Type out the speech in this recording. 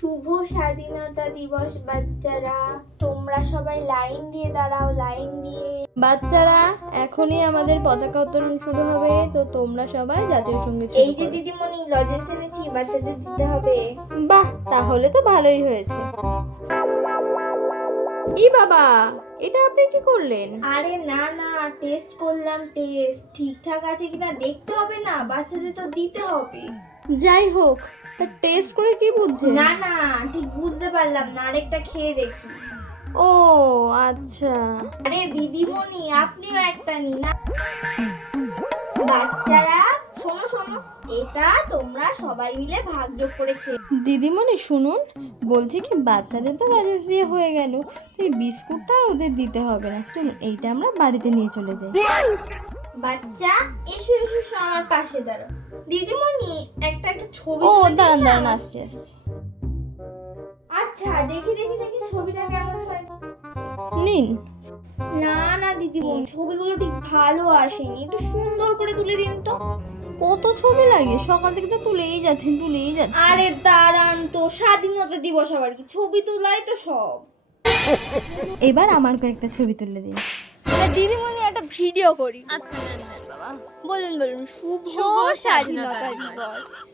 শুভ স্বাধীনতা দিবস বাচ্চারা, তোমরা সবাই লাইন দিয়ে দাঁড়াও, লাইন দিয়ে। বাচ্চারা, এখনই আমাদের পতাকা উত্তোলন শুরু হবে, তো তোমরা সবাই জাতীয় সঙ্গীত এই শুরু যে করো। দিদিমণি লজেন্স এনেছি, বাচ্চাদের দিতে হবে। বাহ, তাহলে তো ভালোই হয়েছে। ই বাবা, এটা আপনি কি করলেন? আরে না না, টেস্ট করলাম, টেস্ট ঠিকঠাক আছে কিনা দেখতে হবে না, বাচ্চাদের তো দিতে হবে। যাই হোক, তা টেস্ট করে কি বুঝছেন? না না, ঠিক বুঝতে পারলাম না, আরেকটা খেয়ে দেখি। ও আচ্ছা। আরে দিদিমণি, আপনিও একটা নিন না। বাচ্চারা শোনো শোনো, এটা তোমরা সবাই মিলে ভাগযোগ করে খেয়ে। দিদিমণি শুনুন, বলছি কি বাচ্চাদের তো লজেন্স দিয়ে হয়ে গেল, তো এই বিস্কুটটা আর ওদের দিতে হবে না। চলুন এইটা আমরা বাড়িতে নিয়ে চলে যাই। বাচ্চা এসো এসো এসো, আমার পাশে দাঁড়াও। দিদিমণি একটা একটা ছবি ও তুলে দিন দাঁড়ান না দাঁড়ান, আমার। আসছি আসছি। আচ্ছা দেখি দেখি দেখি ছবিটা কেমন হয়। নিন। না না দিদিমণি, ছবিগুলো ঠিক ভালো আসেনি, একটু সুন্দর করে তুলে দিন তো। কত ছবি লাগে, সকাল থেকে তো তুলেই যাচ্ছেন তুলেই যাচ্ছেন। আরে দাঁড়ান তো, স্বাধীনতা দিবস আবার কি, ছবি তোলাই তো সব। এবার আমার কয়েকটা ছবি তুলে দিন। দিদিমণি একটা ভিডিও করি। আচ্ছা বাবা। বলুন বলুন, শুভ শুভ স্বাধীনতা স্বাধীনতা দিবস।